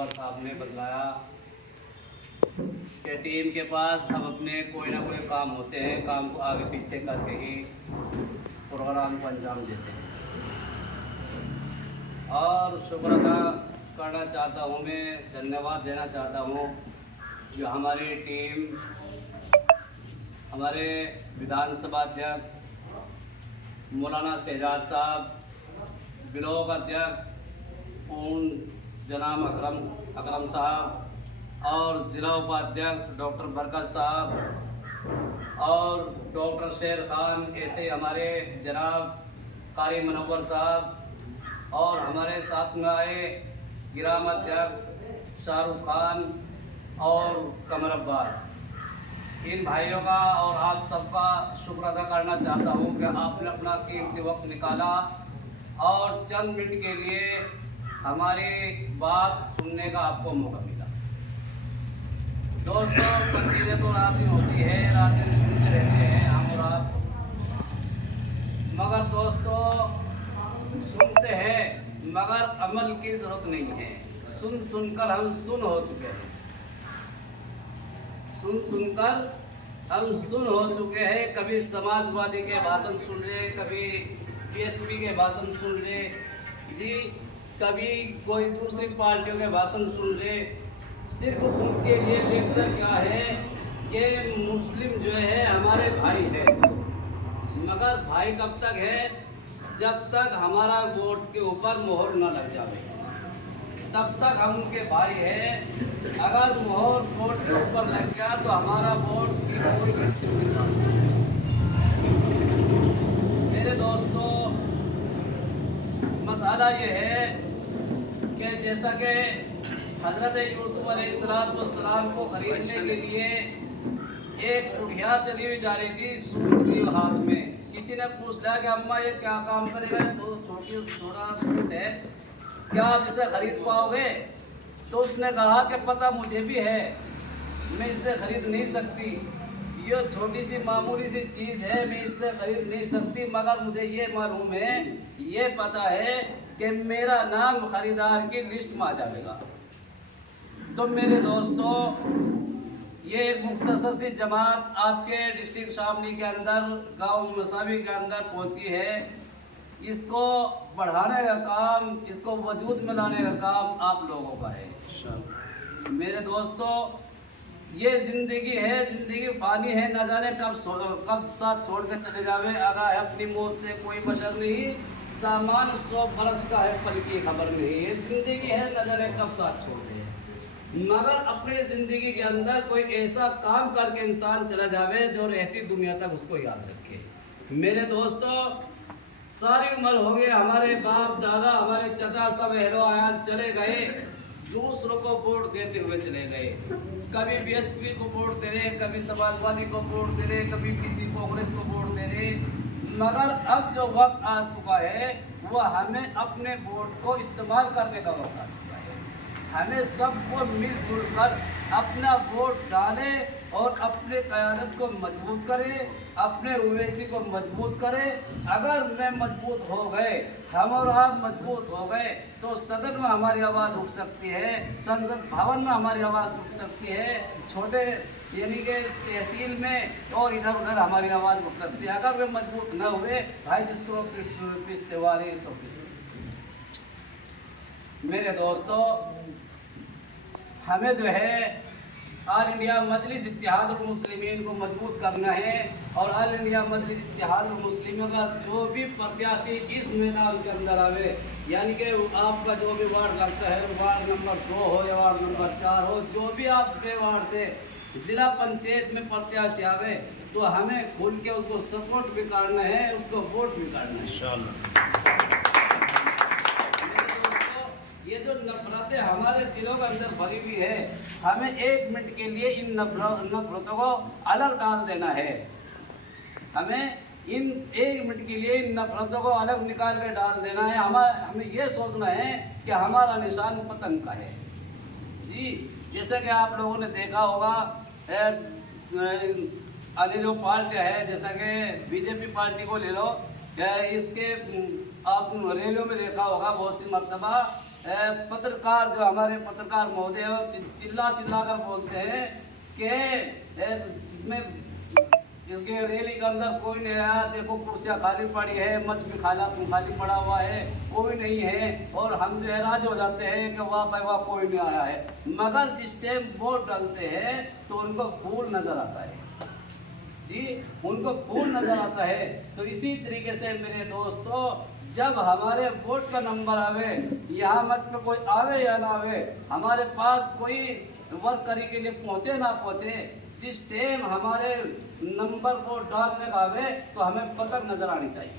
मुनव्वर साहब ने बतलाया कि टीम के पास अब अपने कोई ना कोई काम होते हैं, काम को आगे पीछे करके ही प्रोग्राम को अंजाम देते हैं। और शुक्र अदा करना चाहता हूँ, मैं धन्यवाद देना चाहता हूँ जो हमारी टीम, हमारे विधानसभा अध्यक्ष मौलाना शहजाद साहब, ब्लॉक अध्यक्ष जनाब अकरम साहब और ज़िला उपाध्यक्ष डॉक्टर बरकत साहब और डॉक्टर शेर खान, ऐसे हमारे जनाब कारी मुनव्वर साहब और हमारे साथ में आए ग्राम अध्यक्ष शाहरुख खान और कमर अब्बास। इन भाइयों का और आप सबका शुक्र अदा करना चाहता हूँ कि आपने अपना कीमती वक्त निकाला और चंद मिनट के लिए हमारी बात सुनने का आपको मौका मिला। दोस्तों, तकदीरें तो रात दिन होती है, रात दिन सुनते रहते हैं हम और आप, मगर दोस्तों सुनते हैं मगर अमल की ज़रूरत नहीं है। सुन सुनकर हम सुन हो चुके हैं, सुन सुनकर हम सुन हो चुके हैं। कभी समाजवादी के भाषण सुन रहे, कभी बीएसपी के भाषण सुन रहे जी, कभी कोई दूसरी पार्टियों के भाषण सुन रहे। सिर्फ उनके लिए लेक्चर क्या है कि मुस्लिम जो है हमारे भाई है, मगर भाई कब तक है? जब तक हमारा वोट के ऊपर मोहर न लग जाए तब तक हम उनके भाई हैं। अगर मोहर वोट के ऊपर लग गया तो हमारा वोट की कोई गिनती नहीं जा सकती। मेरे दोस्तों, मसाला ये है कि जैसा कि हजरत यूसुफ अलैहिस्सलाम को खरीदने के लिए एक उड़िया चली हुई जा रही थी, सूट ली हाथ में। किसी ने पूछ लिया कि अम्मा ये क्या काम करेगा, तो छोटा सूट है, क्या आप इसे खरीद पाओगे? तो उसने कहा कि पता मुझे भी है, मैं इससे खरीद नहीं सकती, ये छोटी सी मामूली सी चीज़ है, मैं इससे खरीद नहीं सकती, मगर मुझे ये मालूम है, ये पता है कि मेरा नाम खरीदार की लिस्ट में आ जाएगा। तो मेरे दोस्तों, ये एक मुख्तसर सी जमात आपके डिस्ट्रिक्ट शामली के अंदर, गांव मसावी के अंदर पहुंची है। इसको बढ़ाने का काम, इसको वजूद में लाने का काम आप लोगों का है। मेरे दोस्तों, ये ज़िंदगी है, ज़िंदगी फ़ानी है, न जाने कब साथ छोड़ कर चले जावे। अगर अपनी मौत से कोई बशर नहीं, सामान 100 बरस का है, पल की खबर नहीं है। ज़िंदगी है, न जाने कब साथ छोड़ दे, मगर अपने ज़िंदगी के अंदर कोई ऐसा काम करके इंसान चला जावे जो रहती दुनिया तक उसको याद रखे। मेरे दोस्तों, सारी उम्र हो गई, हमारे बाप दादा, हमारे चाचा सब हेरो आया चले गए, दूसरों को वोट देते हुए चले गए। कभी बीएसपी को वोट दे रहे, कभी समाजवादी को वोट दे रहे, कभी किसी कांग्रेस को वोट दे रहे, मगर अब जो वक्त आ चुका है वह हमें अपने वोट को इस्तेमाल करने का वक्त आ चुका है। हमें सबको मिलजुल कर अपना वोट डालें और अपने क़यादत को मजबूत करें, अपने उवैसी को मजबूत करें। अगर मैं मजबूत हो गए, हम और आप मजबूत हो गए, तो सदन में हमारी आवाज़ उठ सकती है, संसद भवन में हमारी आवाज़ उठ सकती है, छोटे यानी कि तहसील में और इधर उधर हमारी आवाज़ उठ सकती है। अगर वे मजबूत न हुए, भाई जिसको पिसते वाले तो मेरे दोस्तों, हमें जो है ऑल इंडिया मजलिस इत्तेहादुल मुस्लिमीन को मजबूत करना है और ऑल इंडिया मजलिस इत्तेहादुल मुस्लिमीन का जो भी प्रत्याशी इस मैदान के अंदर आवे, यानी कि आपका जो भी वार्ड लगता है, वार्ड नंबर 2 हो या वार्ड नंबर 4 हो, जो भी आपके वार्ड से ज़िला पंचायत में प्रत्याशी आवे, तो हमें खुल के उसको सपोर्ट भी करना है, उसको वोट भी करना है इंशाअल्लाह। ये जो नफरतें हमारे दिलों के अंदर भरी हुई है, हमें 1 मिनट के लिए इन नफरतों को अलग डाल देना है। हमें इन 1 मिनट के लिए इन नफरतों को अलग निकाल कर डाल देना है। हमें ये सोचना है कि हमारा निशान पतंग का है जी। जैसे कि आप लोगों ने देखा होगा, अन्य जो पार्टियाँ है, जैसा कि बीजेपी पार्टी को ले लो, इसके आप रैलियों में देखा होगा बहुत सी मरतबा पत्रकार जो हमारे पत्रकार महोदय हैं, वो चिल्ला चिल्ला कर बोलते हैं कि इसमें इसके रैली के अंदर कोई नहीं आया, देखो कुर्सियां खाली पड़ी है, मंच भी खाली पड़ा हुआ है, कोई नहीं है। और हम जो है राज हो जाते हैं कि वाह भाई वाह कोई नहीं आया है। मगर जिस टाइम वोट डालते हैं तो उनको फूल नजर आता है जी, उनको फूल नजर आता है। तो इसी तरीके से मेरे दोस्तों, जब हमारे वोट का नंबर आवे, यहाँ मत में कोई आवे या ना आवे, हमारे पास कोई वर्क करने के लिए पहुँचे ना पहुँचे, जिस टाइम हमारे नंबर को डालने का आवे तो हमें पकड़ नजर आनी चाहिए।